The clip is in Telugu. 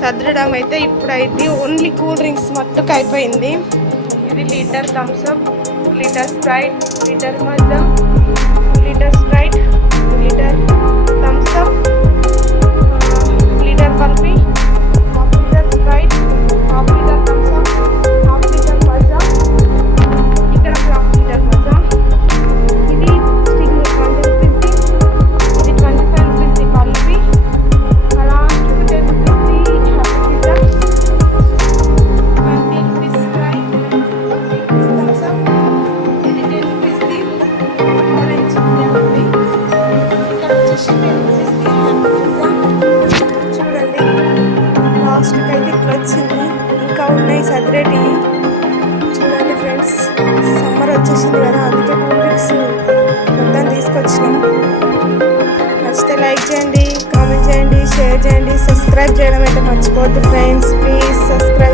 సదరడం అయితే ఇప్పుడు అయింది ఓన్లీ కూల్ డ్రింక్స్ మట్టుకు అయిపోయింది. ఇది litre Thums Up litre Sprite litre Maaza ఇంకా ఉన్నాయి చూడండి ఫ్రెండ్స్ సమ్మర్ వచ్చేసింది కదా అందుకే కూల్ డ్రింక్స్ మొత్తం తీసుకొచ్చినాం. నచ్చితే లైక్ చేయండి కామెంట్ చేయండి షేర్ చేయండి సబ్స్క్రైబ్ చేయడం అయితే మర్చిపోవద్దు ఫ్రెండ్స్. Please subscribe